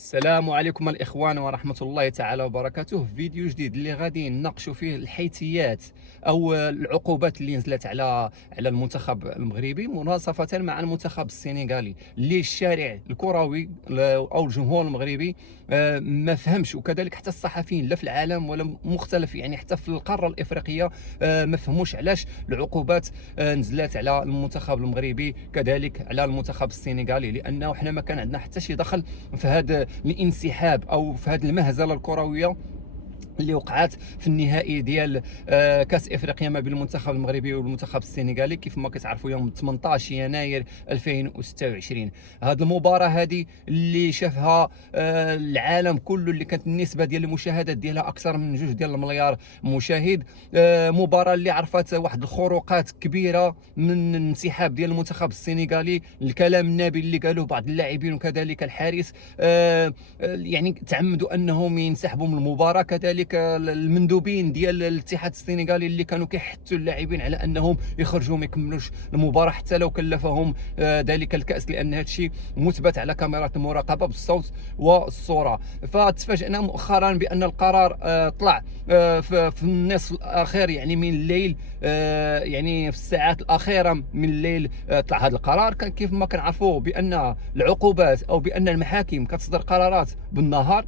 السلام عليكم الاخوان ورحمه الله تعالى وبركاته. فيديو جديد اللي غادي نناقشوا فيه الحيثيات او العقوبات اللي نزلت على المنتخب المغربي مناصفه مع المنتخب السنغالي، اللي الشارع الكروي او الجمهور المغربي ما فهمش، وكذلك حتى الصحفيين لا في العالم ولا مختلف، يعني حتى في القاره الافريقيه ما فهموش علاش العقوبات نزلت على المنتخب المغربي كذلك على المنتخب السنغالي، لانه احنا ما كان عندنا حتى شي دخل في هذا الانسحاب او في هذه المهزله الكرويه اللي وقعت في النهائي ديال كاس افريقيا ما بين المنتخب المغربي والمنتخب السنغالي، كيف ما كتعرفوا يوم 18 يناير 2026. هذه المباراه هذه اللي شافها العالم كله، اللي كانت النسبه ديال المشاهدات ديالها اكثر من 2 ديال المليار مشاهد، مباراه اللي عرفت واحد الخروقات كبيره من الانسحاب ديال المنتخب السنغالي، الكلام النابي اللي قالوه بعض اللاعبين وكذلك الحارس، يعني تعمدوا انهم ينسحبوا من المباراه، كذلك المندوبين ديال الاتحاد السنغالي اللي كانوا كيحثوا اللاعبين على انهم يخرجوا ما يكملوش المباراه حتى لو كلفهم ذلك الكاس، لان هذا الشيء مثبت على كاميرات المراقبه بالصوت والصوره. فتفاجئنا مؤخرا بان القرار طلع في النصف الاخير يعني من الليل، يعني في الساعات الاخيره من الليل طلع هذا القرار. كان كيف ما كنعرفوا بان العقوبات او بان المحاكم كتصدر قرارات بالنهار،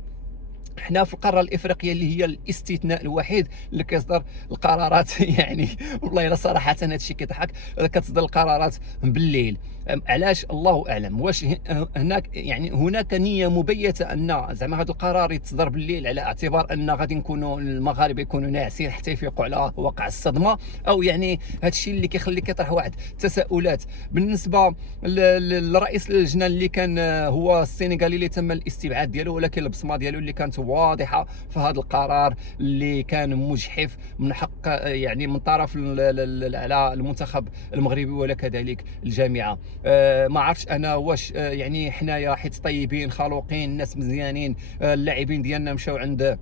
حنا في القاره الافريقيه اللي هي الاستثناء الوحيد اللي كيصدر القرارات يعني والله الا صراحه هذا الشيء كيضحك، كتصدر القرارات بالليل. علاش؟ الله اعلم. واش هناك يعني هناك نيه مبيته ان زعما هذا القرار يتصدر بالليل على اعتبار ان غادي نكونوا المغاربه يكونوا ناعسين حتى يفيقوا على وقع الصدمه، او يعني هذا الشيء اللي كيخلي كيطرح واحد التساؤلات بالنسبه لرئيس اللجنه اللي كان هو السنغالي اللي تم الاستبعاد ديالو، ولكن البصمه ديالو اللي كانت واضحه في هذا القرار اللي كان مجحف من حق يعني من طرف على المنتخب المغربي ولا كذلك الجامعه. ما عرفتش انا واش يعني حنايا حيت طيبين خلوقين ناس مزيانين، اللاعبين ديالنا مشاو عند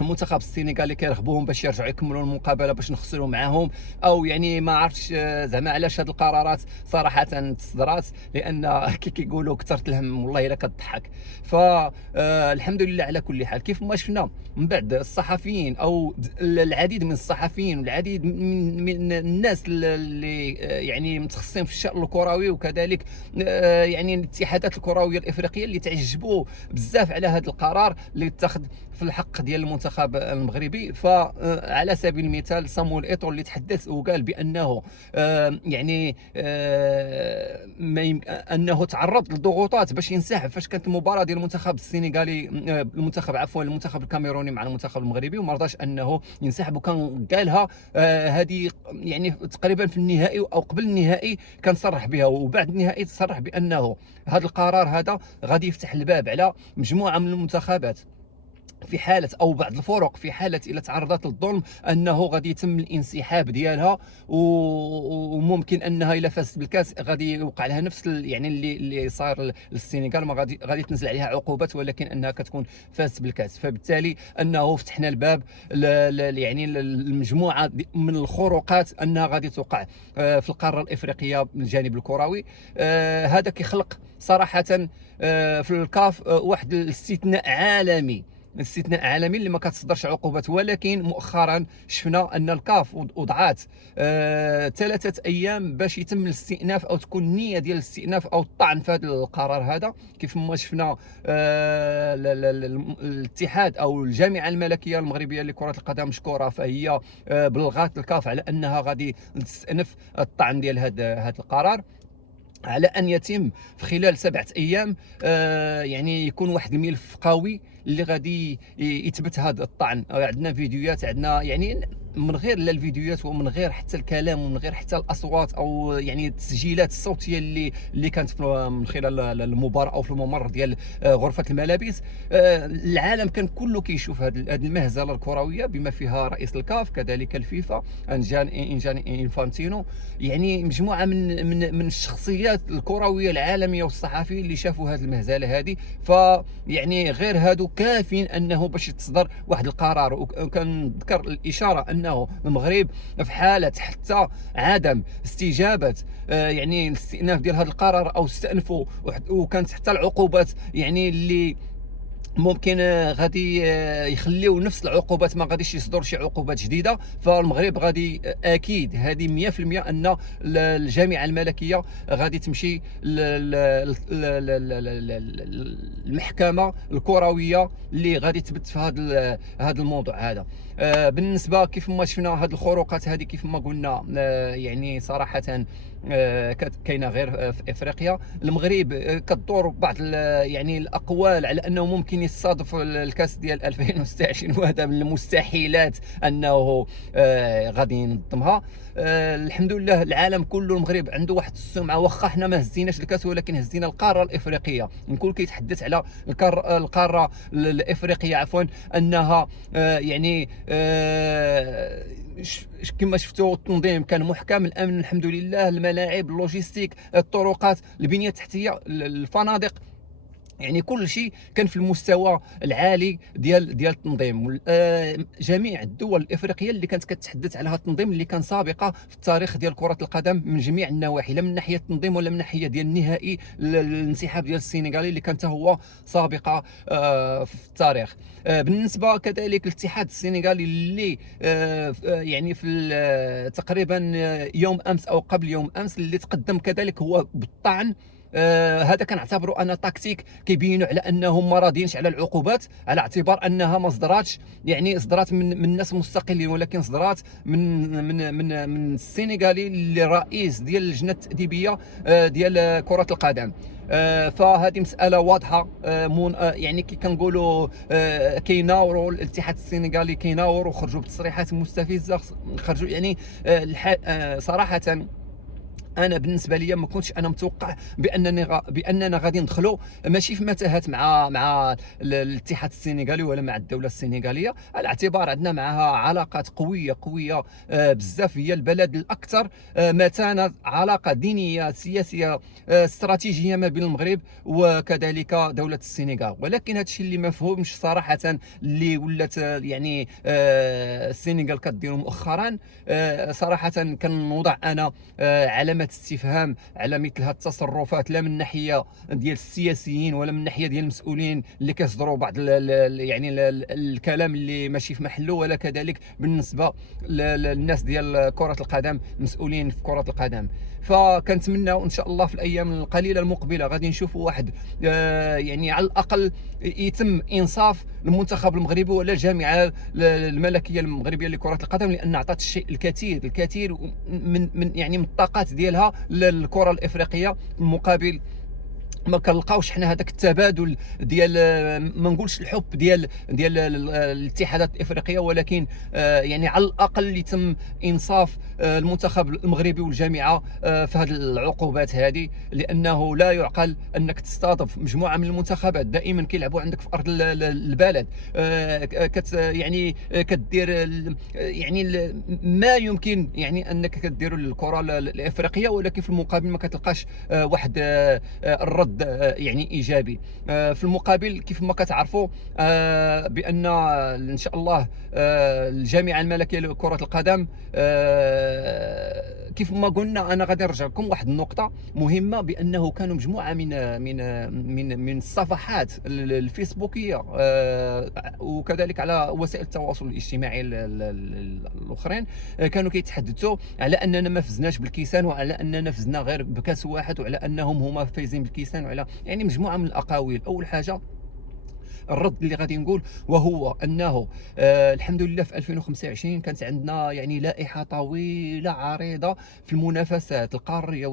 المنتخب السنغالي كيرغبوهم باش يرجعوا يكملوا المقابله باش نخسروا معاهم، او يعني ما عرفتش زعما علاش هذه القرارات صراحه تصدرات، لان كي كيقولوا كثرت الهم والله الا كتضحك. فالحمد لله على كل حال. كيف ما شفنا من بعد الصحفيين او العديد من الصحفيين والعديد من الناس اللي يعني متخصصين في الشأن الكروي وكذلك يعني الاتحادات الكرويه الافريقيه اللي تعجبوا بزاف على هذا القرار اللي اتخذ في الحق ديال المنتخب المغربي. فعلى سبيل المثال صامويل ايتو اللي تحدث وقال بانه يعني انه تعرض لضغوطات باش ينسحب فاش كانت المباراه ديال المنتخب السنغالي، المنتخب الكاميروني مع المنتخب المغربي، وما رضاش انه ينسحب، وكان قالها هذه يعني تقريبا في النهائي او قبل النهائي كان صرح بها، وبعد النهائي تصرح بانه هذا القرار هذا غادي يفتح الباب على مجموعه من المنتخبات في حاله او بعض الفرق في حاله الى تعرضت للظلم انه غادي يتم الانسحاب ديالها، وممكن انها الى فازت بالكاس غادي يوقع لها نفس يعني اللي صار للسنغال، ما غادي تنزل عليها عقوبات ولكن انها كتكون فازت بالكاس. فبالتالي انه فتحنا الباب يعني المجموعه من الخروقات انها غادي توقع في القاره الافريقيه من الجانب الكروي. هذا كيخلق صراحه في الكاف واحد الاستثناء عالمي، استثناء عالمي اللي ما كتصدرش عقوبات. ولكن مؤخرا شفنا ان الكاف وضعات 3 ايام باش يتم الاستئناف او تكون النيه ديال الاستئناف او الطعن في هذا القرار هذا. كيف ما شفنا الاتحاد او الجامعه الملكيه المغربيه لكره القدم مشكوره، فهي بلغات الكاف على انها غادي تستأنف الطعن ديال هذا القرار على ان يتم في خلال 7 ايام، يعني يكون واحد الملف قوي اللي غادي يثبت هذا الطعن. عندنا فيديوهات، عندنا يعني من غير لا الفيديوهات ومن غير حتى الكلام ومن غير حتى الاصوات او يعني التسجيلات الصوتيه اللي كانت من خلال المباراه او في الممر ديال غرفه الملابس، العالم كان كله كيشوف هذه المهزله الكرويه بما فيها رئيس الكاف كذلك الفيفا انجاني انفانتينو، يعني مجموعه من الشخصيات الكرويه العالميه والصحفيين اللي شافوا هذه المهزله هذه. فيعني غير هادو كافين انه باش تصدر واحد القرار. وكنذكر الاشاره انه المغرب في حاله حتى عدم استجابه يعني الاستئناف ديال هذا القرار او استأنفوا، وكانت حتى العقوبات يعني اللي ممكن غادي يخليو نفس العقوبات، ما غاديش يصدروا شي عقوبات جديده. فالمغرب غادي اكيد هذه 100% ان الجامعه الملكيه غادي تمشي المحكمه الكرويه اللي غادي تبت في هذا الموضوع هذا. بالنسبه كيف ما شفنا هذه الخروقات هذه كيف ما قلنا، يعني صراحه كاينه غير في افريقيا. المغرب كتدور بعض يعني الاقوال على انه ممكن يصادف الكاس ديال 2026 وهذا من المستحيلات انه غادي ينظمها. الحمد لله العالم كله المغرب عنده واحد السمعه، واخا حنا ما هزيناش الكاس ولكن هزينا القاره الافريقيه. نكون كيتحدث على القاره الافريقيه عفوا، انها يعني كما شفتوا التنظيم كان محكم، الامن الحمد لله، الملاعب، اللوجيستيك، الطرقات، البنيه التحتيه، الفنادق، يعني كل شيء كان في المستوى العالي ديال التنظيم. جميع الدول الافريقيه اللي كانت كتحدث على هذا التنظيم اللي كان سابقه في التاريخ ديال كره القدم من جميع النواحي، لا من ناحيه التنظيم ولا من ناحيه ديال النهائي الانسحاب ديال السنغالي اللي كان هو سابقه في التاريخ. بالنسبه كذلك الاتحاد السنغالي اللي يعني في تقريبا يوم امس او قبل يوم امس اللي تقدم كذلك هو بالطعن. هذا كنعتبره انا تكتيك كيبينوا على انهم ما راضيينش على العقوبات، على اعتبار انها ما صدراتش، يعني صدرات من ناس مستقلين، ولكن صدرات من السنغالي اللي رئيس ديال اللجنه التاديبيه ديال كره القدم. فهذه مساله واضحه. يعني كي كنقولوا كيناوروا الاتحاد السنغالي، كيناوروا وخرجوا بتصريحات مستفزه، خرجوا يعني صراحه انا بالنسبه لي ما كنتش انا متوقع باننا غادي ندخلوا ماشي في متاهات مع الاتحاد السنغالي ولا مع الدوله السنغاليه، على اعتبار عندنا معها علاقات قويه بزاف. هي البلد الاكثر متانه، علاقه دينيه سياسيه استراتيجيه ما بين المغرب وكذلك دوله السنغال. ولكن هذا الشيء اللي ما مفهومش صراحه، اللي ولات يعني السنغال كديروا مؤخرا، صراحه كنوضع انا علامه استفهام على مثل هذه التصرفات، لا من ناحيه ديال السياسيين ولا من ناحيه ديال المسؤولين اللي كيصدروا بعض يعني الكلام اللي ماشي في محله، ولا كذلك بالنسبه للناس ديال كره القدم، المسؤولين في كره القدم. فكنتمنى ان شاء الله في الايام القليله المقبله غادي نشوفوا واحد يعني على الاقل يتم انصاف المنتخب المغربي ولا الجامعه الملكيه المغربيه لكره القدم، لان عطات الشيء الكثير من يعني من الطاقات ديالها للكره الافريقيه. المقابل ما كنلقاوش حنا هذاك التبادل ديال، ما نقولش الحب ديال الاتحادات الافريقيه، ولكن يعني على الاقل يتم انصاف المنتخب المغربي والجامعه في هذه العقوبات هذه، لانه لا يعقل انك تستضيف مجموعه من المنتخبات دائما كيلعبوا عندك في ارض البلد، يعني كدير يعني ما يمكن يعني انك كديروا الكره الافريقيه، ولكن في المقابل ما كتلقاش واحد الرد يعني ايجابي. في المقابل كيف ما كتعرفوا بان ان شاء الله الجامعه الملكيه لكره القدم، كيف ما قلنا انا غادي نرجع لكم واحد النقطه مهمه، بانه كانوا مجموعه من الصفحات الفيسبوكيه وكذلك على وسائل التواصل الاجتماعي الاخرين كانوا كيتحدثوا على اننا ما فزناش بالكيسان، وعلى اننا فزنا غير بكاس واحد، وعلى انهم هما فايزين بالكيسان، وعلى يعني مجموعه من الاقاويل. اول حاجه الرد اللي غادي نقول وهو انه الحمد لله في 2025 كانت عندنا يعني لائحه طويله عريضه في المنافسات القاريه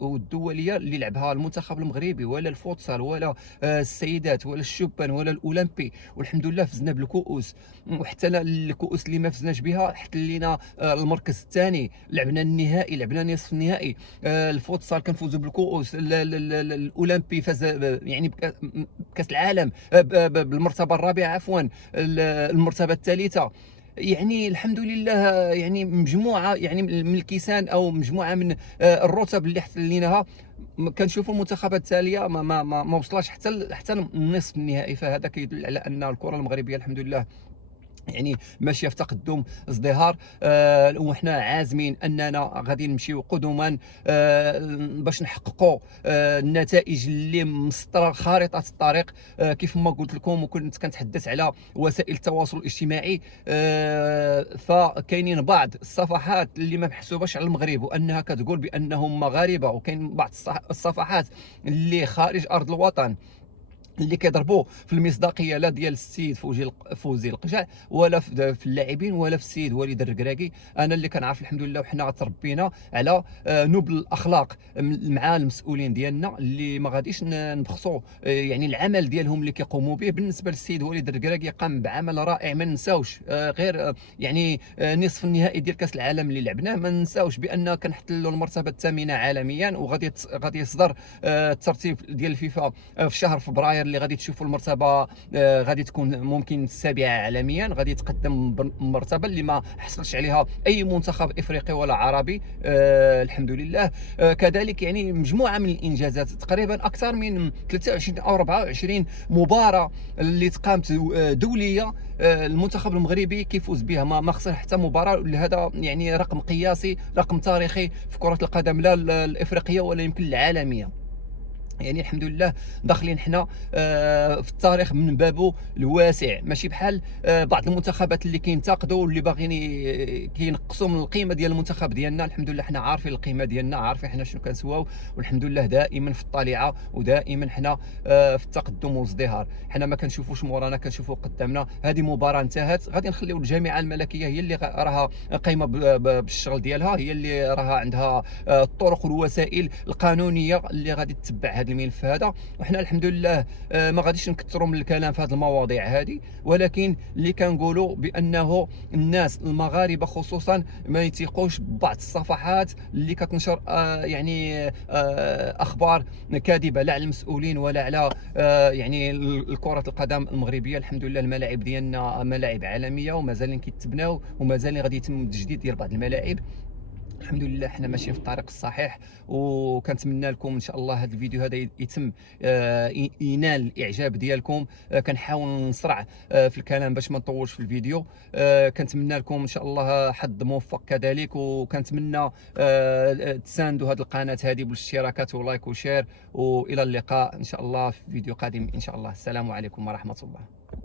والدوليه اللي لعبها المنتخب المغربي، ولا الفوتسال ولا السيدات ولا الشبان ولا الاولمبي، والحمد لله فزنا بالكؤوس. وحتى الكؤوس اللي ما فزناش بها حتلينا المركز الثاني، لعبنا النهائي، لعبنا نصف النهائي. الفوتسال كنفوزوا بالكؤوس، الاولمبي فاز يعني بكاس العالم بالمرتبه الرابعه عفوا، المرتبه الثالثه. يعني الحمد لله يعني مجموعه يعني من الكيسان او مجموعه من الرتب اللي حتليناها. كنشوفوا المنتخبات التاليه ما وصلاش حتى النصف النهائي. فهذا كيدل على ان الكره المغربيه الحمد لله يعني ماشيه في تقدم ازدهار. وحنا عازمين اننا غادي نمشيو قدما باش نحققوا النتائج اللي مسطره خارطه الطريق. كيف ما قلت لكم وكنت كنتحدث على وسائل التواصل الاجتماعي، فكاينين بعض الصفحات اللي ما محسوباش على المغرب وانها كتقول بانهم مغاربه، وكاين بعض الصفحات اللي خارج ارض الوطن اللي كيضربوا في المصداقيه لا ديال السيد فوزي القجع، ولا في اللاعبين، ولا في السيد وليد الركراكي. انا اللي كنعرف الحمد لله وحنا تربينا على نبل الاخلاق مع المسؤولين ديالنا اللي ما غاديش نبخسوا يعني العمل ديالهم اللي كيقوموا به. بالنسبه للسيد وليد الركراكي قام بعمل رائع ما ننساوش، غير يعني نصف النهائي ديال كاس العالم اللي لعبناه ما ننساوش بان كنحتلوا المرتبه الثامنه عالميا، وغادي يصدر الترتيب ديال الفيفا في شهر فبراير اللي غادي تشوفوا المرتبه غادي تكون ممكن السابعه عالميا. غادي يتقدم بمرتبه اللي ما حصلش عليها اي منتخب افريقي ولا عربي، الحمد لله. كذلك يعني مجموعه من الانجازات، تقريبا اكثر من 23 او 24 مباراه اللي تقامت دوليه، المنتخب المغربي كيفوز بها، ما خسر حتى مباراه. هذا يعني رقم قياسي، رقم تاريخي في كره القدم، لا الافريقيه ولا يمكن العالميه. يعني الحمد لله داخلين حنا في التاريخ من بابه الواسع، ماشي بحال بعض المنتخبات اللي كينتقدوا واللي باغيين كينقصوا من القيمه ديال المنتخب ديالنا. الحمد لله حنا عارفين القيمه ديالنا، عارفين حنا شنو كنسواو، والحمد لله دائما في الطليعه، ودائما حنا في التقدم والازدهار. حنا ما كنشوفوش مورانا، كنشوفوا قدامنا. هذه مباراه انتهت، غادي نخليو الجامعه الملكيه هي اللي راها قايمه بالشغل ديالها، هي اللي راها عندها الطرق والوسائل القانونيه اللي غادي تتبع هذه الملف هذا. وحنا الحمد لله ما غاديش نكثروا من الكلام في هذه المواضيع هذه، ولكن اللي كنقولوا بانه الناس المغاربه خصوصا ما يثيقوش ببعض الصفحات اللي كتنشر يعني اخبار كاذبه، لا على المسؤولين ولا على يعني كره القدم المغربيه. الحمد لله الملاعب ديالنا ملاعب عالميه ومازالين كيتبناو، ومازال غادي يتم التجديد ديال بعض الملاعب. الحمد لله حنا ماشيين في الطريق الصحيح، وكنتمنى لكم ان شاء الله هذا الفيديو هذا يتم ينال الاعجاب ديالكم. كنحاول نسرع في الكلام باش ما نطولش في الفيديو. كنتمنى لكم ان شاء الله حظ موفق كذلك، وكنتمنى تساندوا هذه القناه هذه بالاشتراكات ولايك وشير، والى اللقاء ان شاء الله في فيديو قادم ان شاء الله. السلام عليكم ورحمه الله.